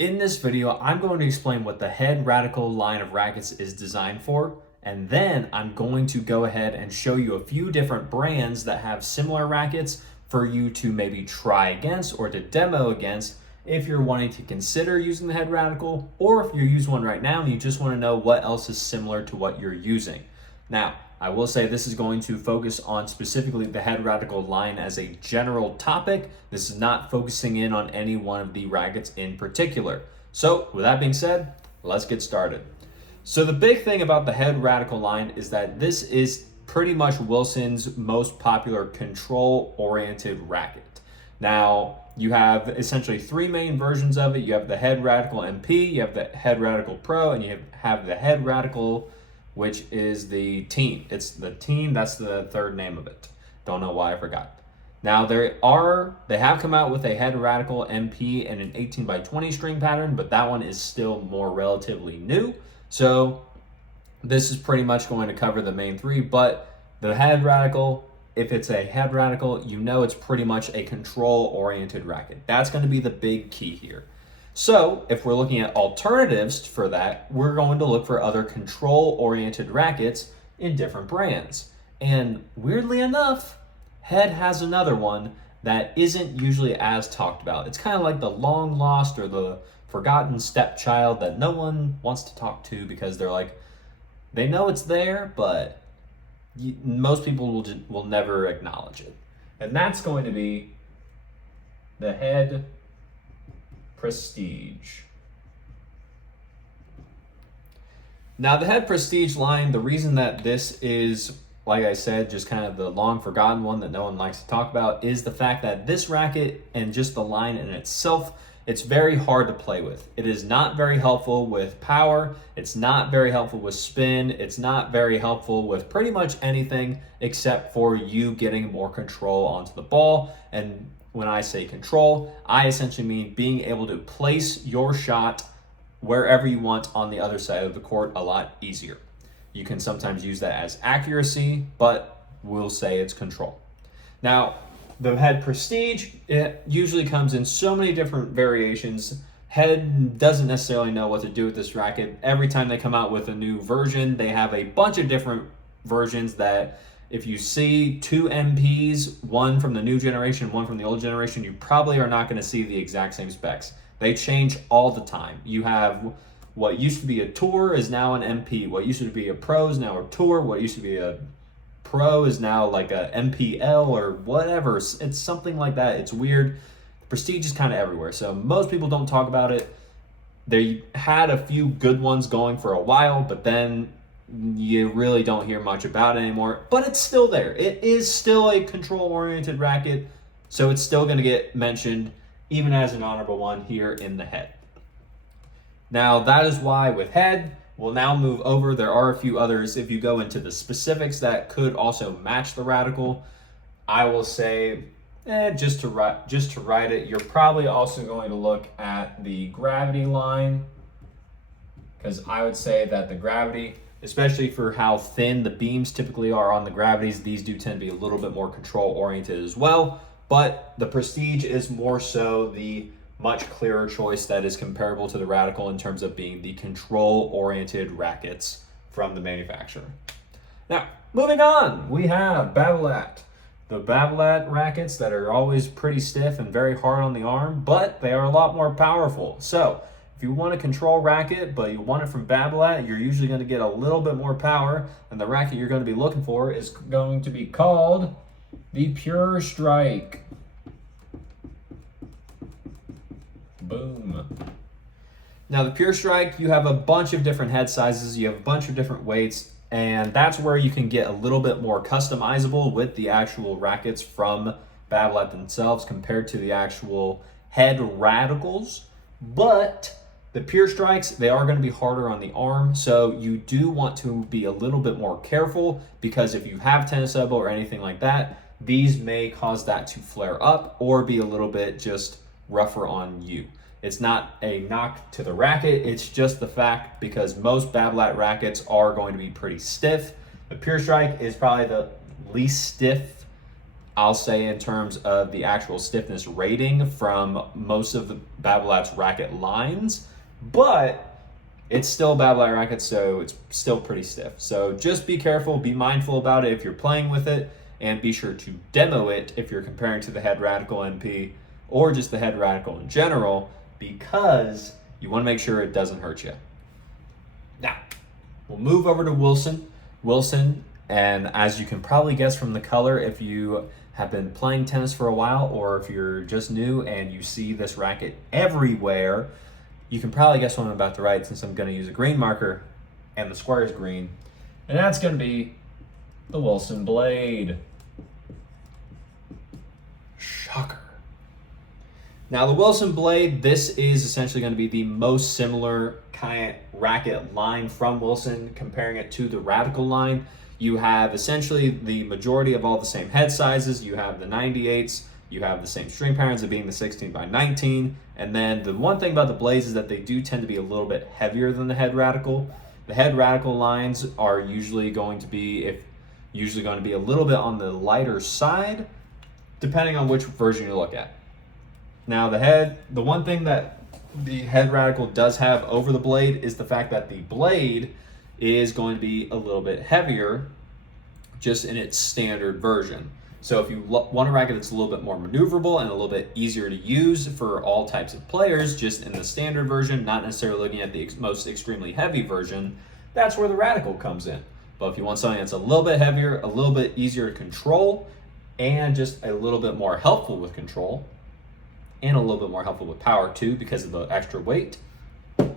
In this video, I'm going to explain what the Head Radical line of rackets is designed for, and then I'm going to go ahead and show you a few different brands that have similar rackets for you to maybe try against or to demo against if you're wanting to consider using the Head Radical, or if you're using one right now and you just want to know what else is similar to what you're using. Now, I will say this is going to focus on specifically the Head Radical line as a general topic. This is not focusing in on any one of the rackets in particular. So with that being said, let's get started. So the big thing about the Head Radical line is that this is pretty much Wilson's most popular control-oriented racket. Now, you have essentially three main versions of it. You have the Head Radical MP, you have the Head Radical Pro, and you have the Head Radical, which is the team. It's the team, that's the third name of it. Don't know why I forgot. Now they have come out with a Head Radical MP and an 18 by 20 string pattern, but that one is still more relatively new. So this is pretty much going to cover the main three, but the Head Radical, if it's a Head Radical, you know it's pretty much a control-oriented racket. That's going to be the big key here. So if we're looking at alternatives for that, we're going to look for other control-oriented rackets in different brands. And weirdly enough, Head has another one that isn't usually as talked about. It's kind of like the long lost or the forgotten stepchild that no one wants to talk to because they're like, they know it's there, but most people will never acknowledge it. And that's going to be the Head Prestige. Now the Head Prestige line, the reason that this is, like I said, just kind of the long forgotten one that no one likes to talk about, is the fact that this racket and just the line in itself, it's very hard to play with. It is not very helpful with power. It's not very helpful with spin. It's not very helpful with pretty much anything except for you getting more control onto the ball. And when I say control, I essentially mean being able to place your shot wherever you want on the other side of the court a lot easier. You can sometimes use that as accuracy, but we'll say it's control. Now, the Head Prestige, it usually comes in so many different variations. Head doesn't necessarily know what to do with this racket. Every time they come out with a new version, they have a bunch of different versions that if you see two MPs, one from the new generation, one from the old generation, you probably are not going to see the exact same specs. They change all the time. You have what used to be a Tour is now an MP. What used to be a Pro is now a Tour. What used to be a Pro is now like a MPL or whatever. It's something like that. It's weird. Prestige is kind of everywhere. So most people don't talk about it. They had a few good ones going for a while, but then you really don't hear much about it anymore. But it's still there. It is still a control-oriented racket, so it's still going to get mentioned even as an honorable one here in the Head. Now that is why with Head, we'll now move over. There are a few others. If you go into the specifics that could also match the Radical, I will say, just to write it, you're probably also going to look at the Gravity line, because I would say that the Gravity, especially for how thin the beams typically are on the Gravities, these do tend to be a little bit more control-oriented as well. But the Prestige is more so the much clearer choice that is comparable to the Radical in terms of being the control-oriented rackets from the manufacturer. Now, moving on, we have Babolat. The Babolat rackets that are always pretty stiff and very hard on the arm, but they are a lot more powerful. So, if you want a control racket, but you want it from Babolat, you're usually going to get a little bit more power, and the racket you're going to be looking for is going to be called the Pure Strike. Boom. Now the Pure Strike, you have a bunch of different head sizes, you have a bunch of different weights, and that's where you can get a little bit more customizable with the actual rackets from Babolat themselves compared to the actual Head Radicals. But the Pure Strikes, they are going to be harder on the arm, so you do want to be a little bit more careful, because if you have tennis elbow or anything like that, these may cause that to flare up or be a little bit just rougher on you. It's not a knock to the racket, it's just the fact because most Babolat rackets are going to be pretty stiff. The Pure Strike is probably the least stiff I'll say, in terms of the actual stiffness rating from most of the Babolat's racket lines, but it's still a Babolat racket, so it's still pretty stiff. So just be careful, be mindful about it if you're playing with it, and be sure to demo it if you're comparing to the Head Radical NP or just the Head Radical in general, because you want to make sure it doesn't hurt you. Now, we'll move over to Wilson. And as you can probably guess from the color, if you have been playing tennis for a while or if you're just new and you see this racket everywhere, you can probably guess what I'm about to write, since I'm going to use a green marker and the square is green. And that's going to be the Wilson Blade. Shocker. Now the Wilson Blade, this is essentially going to be the most similar kind of racket line from Wilson, comparing it to the Radical line. You have essentially the majority of all the same head sizes. You have the 98s, you have the same string patterns of being the 16 by 19. And then the one thing about the blades is that they do tend to be a little bit heavier than the Head Radical. The Head Radical lines are usually going to be a little bit on the lighter side, depending on which version you look at. Now the one thing that the Head Radical does have over the blade is the fact that the blade is going to be a little bit heavier just in its standard version. So if you want a racket that's a little bit more maneuverable and a little bit easier to use for all types of players, just in the standard version, not necessarily looking at the most extremely heavy version, that's where the Radical comes in. But if you want something that's a little bit heavier, a little bit easier to control, and just a little bit more helpful with control, and a little bit more helpful with power too because of the extra weight,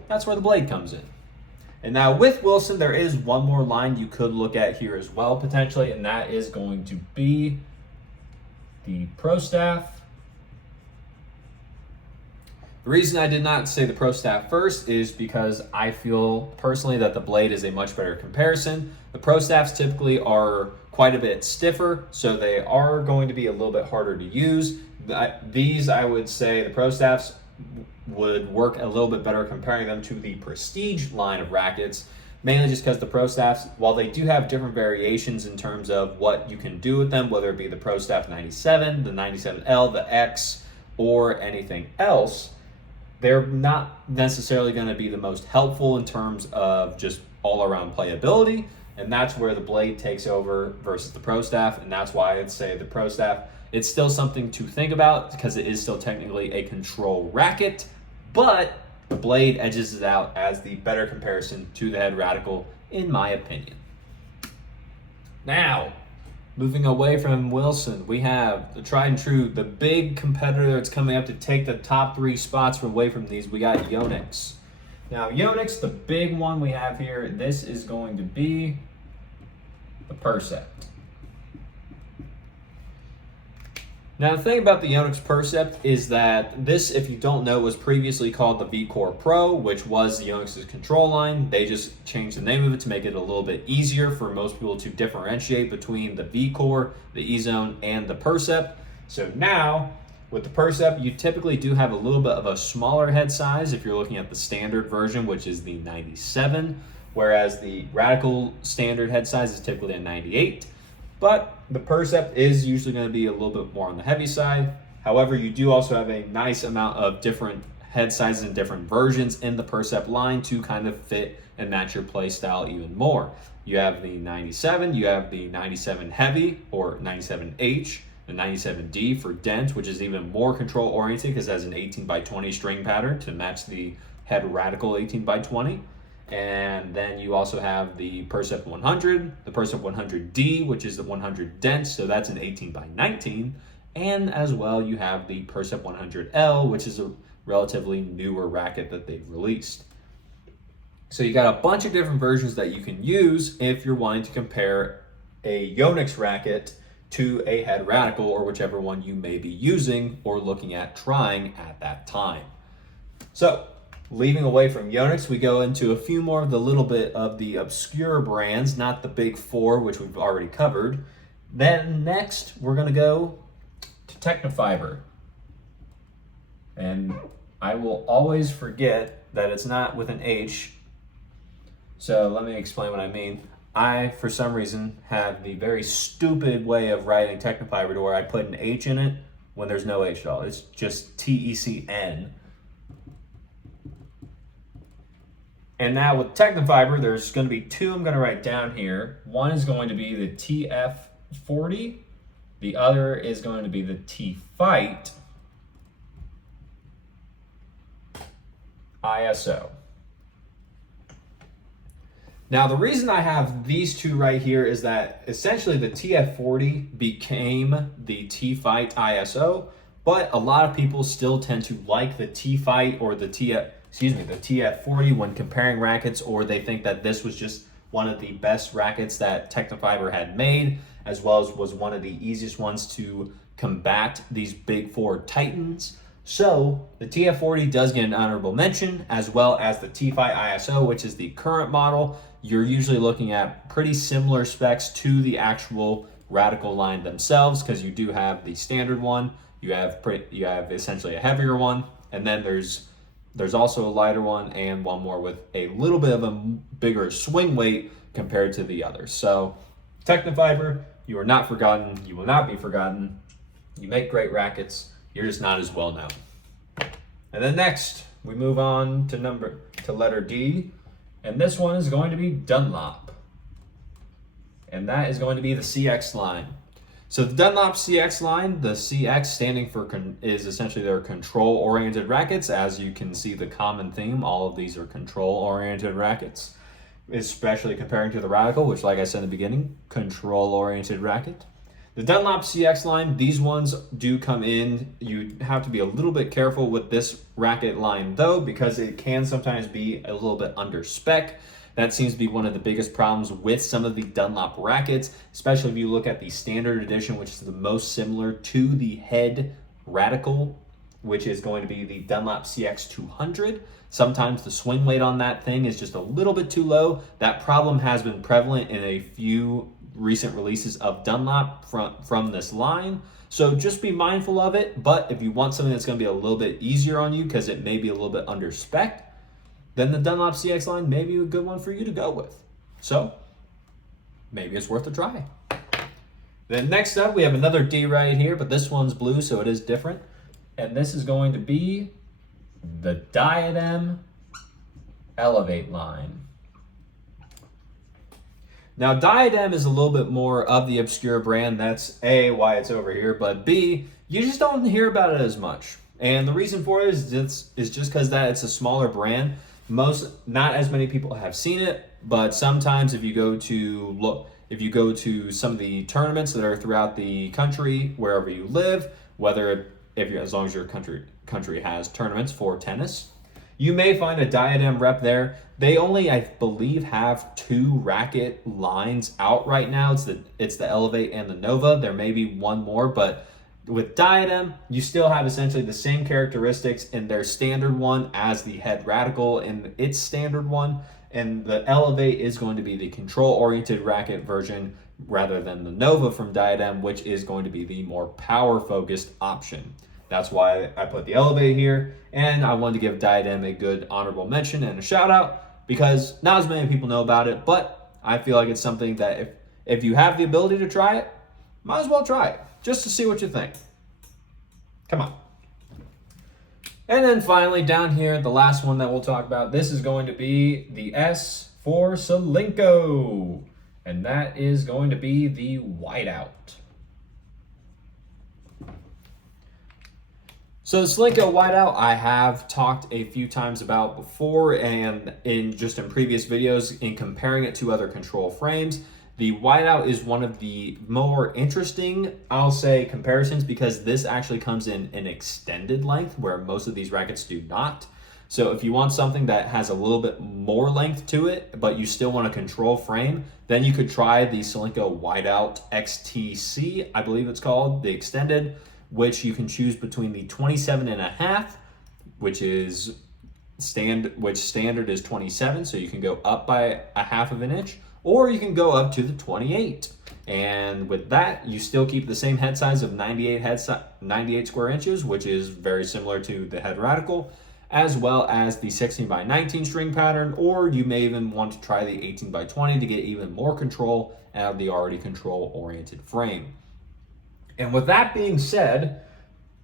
that's where the blade comes in. And now with Wilson, there is one more line you could look at here as well, potentially, and that is going to be the Pro Staff. The reason I did not say the Pro Staff first is because I feel personally that the blade is a much better comparison. The Pro Staffs typically are quite a bit stiffer, so they are going to be a little bit harder to use. These, I would say, the Pro Staffs would work a little bit better comparing them to the Prestige line of rackets, mainly just because the Pro Staffs, while they do have different variations in terms of what you can do with them, whether it be the Pro Staff 97, the 97L, the X, or anything else, they're not necessarily going to be the most helpful in terms of just all-around playability, and that's where the blade takes over versus the Pro Staff, and that's why I'd say the Pro Staff, it's still something to think about because it is still technically a control racket, but the blade edges it out as the better comparison to the Head Radical, in my opinion. Now, moving away from Wilson, we have the tried and true, the big competitor that's coming up to take the top 3 spots away from these. We got Yonex. Now, Yonex, the big one we have here, this is going to be the percept. Now, the thing about the Yonex percept is that this, if you don't know, was previously called the V-Core Pro, which was the Yonex's control line. They just changed the name of it to make it a little bit easier for most people to differentiate between the V-Core, the E-Zone, and the percept. So now, with the percept, you typically do have a little bit of a smaller head size if you're looking at the standard version, which is the 97, whereas the Radical standard head size is typically a 98. But the percept is usually going to be a little bit more on the heavy side. However, you do also have a nice amount of different head sizes and different versions in the percept line to kind of fit and match your play style even more. You have the 97, you have the 97 heavy or 97H, the 97D for dent, which is even more control oriented because it has an 18 by 20 string pattern to match the Head Radical 18 by 20. And then you also have the Percept 100, the Percept 100D, which is the 100 dent, so that's an 18 by 19. And as well, you have the Percept 100L, which is a relatively newer racket that they've released. So you got a bunch of different versions that you can use if you're wanting to compare a Yonex racket to a Head Radical or whichever one you may be using or looking at trying at that time. So, leaving away from Yonex, we go into a few more of the little bit of the obscure brands, not the big 4, which we've already covered. Then next, we're going to go to Tecnifibre. And I will always forget that it's not with an H. So let me explain what I mean. I, for some reason, have the very stupid way of writing Tecnifibre to where I put an H in it when there's no H at all. It's just TECN. And now with Tecnifibre, there's going to be two I'm going to write down here. One is going to be the TF40. The other is going to be the T-Fight ISO. Now, the reason I have these two right here is that essentially the TF40 became the T-Fight ISO, but a lot of people still tend to like the T-Fight or the TF40 when comparing rackets, or they think that this was just one of the best rackets that Tecnifibre had made, as well as was one of the easiest ones to combat these big four titans. So the TF40 does get an honorable mention, as well as the T-Fight ISO, which is the current model. You're usually looking at pretty similar specs to the actual Radical line themselves, because you do have the standard one, you have essentially a heavier one, and then there's also a lighter one and one more with a little bit of a bigger swing weight compared to the others. So Tecnifibre, you are not forgotten. You will not be forgotten. You make great rackets. You're just not as well known. And then next, we move on to letter D, and this one is going to be Dunlop. And that is going to be the CX line. So the Dunlop CX line, the CX standing for is essentially their control-oriented rackets. As you can see, the common theme, all of these are control-oriented rackets, especially comparing to the Radical, which, like I said in the beginning, control-oriented racket. The Dunlop CX line, these ones do come in. You have to be a little bit careful with this racket line though, because it can sometimes be a little bit under spec. That seems to be one of the biggest problems with some of the Dunlop rackets, especially if you look at the standard edition, which is the most similar to the head Radical, which is going to be the Dunlop CX 200. Sometimes the swing weight on that thing is just a little bit too low. That problem has been prevalent in a few recent releases of Dunlop from this line. So just be mindful of it. But if you want something that's going to be a little bit easier on you because it may be a little bit under spec, then the Dunlop CX line may be a good one for you to go with. So maybe it's worth a try. Then next up, we have another D right here, but this one's blue, so it is different. And this is going to be the Diadem Elevate line. Now, Diadem is a little bit more of the obscure brand. That's A, why it's over here, but B, you just don't hear about it as much. And the reason for it is just because that it's a smaller brand. Not as many people have seen it, but sometimes if you go to some of the tournaments that are throughout the country, wherever you live, as long as your country has tournaments for tennis, you may find a Diadem rep there. They only, I believe, have two racket lines out right now. It's the Elevate and the Nova. There may be one more, but with Diadem, you still have essentially the same characteristics in their standard one as the head Radical in its standard one. And the Elevate is going to be the control-oriented racket version rather than the Nova from Diadem, which is going to be the more power-focused option. That's why I put the Elevate here, and I wanted to give Diadem a good honorable mention and a shout out because not as many people know about it, but I feel like it's something that if you have the ability to try it, might as well try it just to see what you think. Come on. And then finally down here, the last one that we'll talk about, this is going to be the S for Solinco, and that is going to be the whiteout. So the Solinco whiteout I have talked a few times about before and in previous videos in comparing it to other control frames. The whiteout is one of the more interesting, I'll say, comparisons because this actually comes in an extended length where most of these rackets do not. So if you want something that has a little bit more length to it, but you still want a control frame, then you could try the Solinco whiteout XTC, I believe it's called, the extended, which you can choose between the 27.5, which standard is 27, so you can go up by 1/2 inch, or you can go up to the 28. And with that, you still keep the same head size of 98 square inches, which is very similar to the head Radical, as well as the 16x19 string pattern, or you may even want to try the 18x20 to get even more control out of the already control-oriented frame. And with that being said,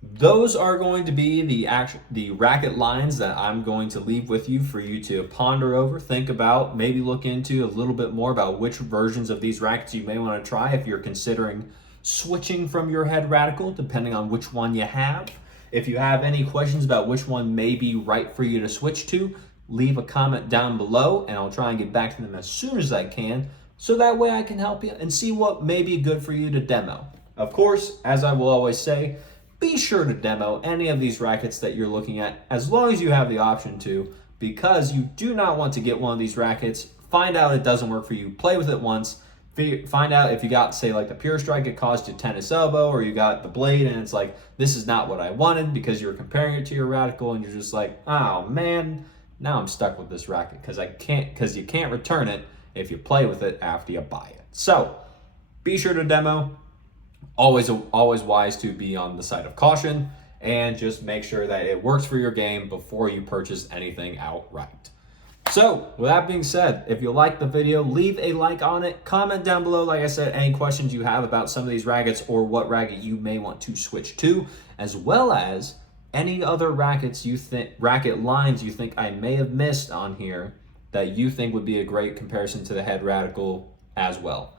those are going to be the racket lines that I'm going to leave with you for you to ponder over, think about, maybe look into a little bit more about which versions of these rackets you may want to try if you're considering switching from your head radical, depending on which one you have. If you have any questions about which one may be right for you to switch to, leave a comment down below and I'll try and get back to them as soon as I can, so that way I can help you and see what may be good for you to demo. Of course, as I will always say, be sure to demo any of these rackets that you're looking at as long as you have the option to, because you do not want to get one of these rackets, find out it doesn't work for you, play with it once, find out if you got, say, like the Pure Strike, it caused you tennis elbow, or you got the Blade and it's like, this is not what I wanted, because you're comparing it to your radical and you're just like, oh man, now I'm stuck with this racket because you can't return it if you play with it after you buy it. So be sure to demo. Always wise to be on the side of caution and just make sure that it works for your game before you purchase anything outright. So with that being said, if you like the video, leave a like on it, comment down below, like I said, any questions you have about some of these rackets or what racket you may want to switch to, as well as any other racket lines you think I may have missed on here that you think would be a great comparison to the head radical as well.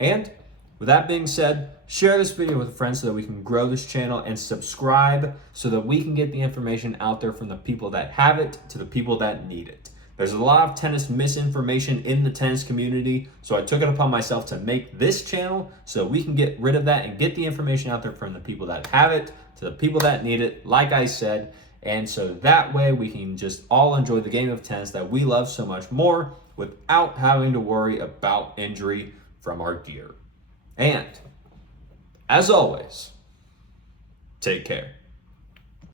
And with that being said, share this video with a friend so that we can grow this channel, and subscribe so that we can get the information out there from the people that have it to the people that need it. There's a lot of tennis misinformation in the tennis community, so I took it upon myself to make this channel so we can get rid of that and get the information out there from the people that have it to the people that need it, like I said, and so that way we can just all enjoy the game of tennis that we love so much more without having to worry about injury from our gear. And, as always, take care.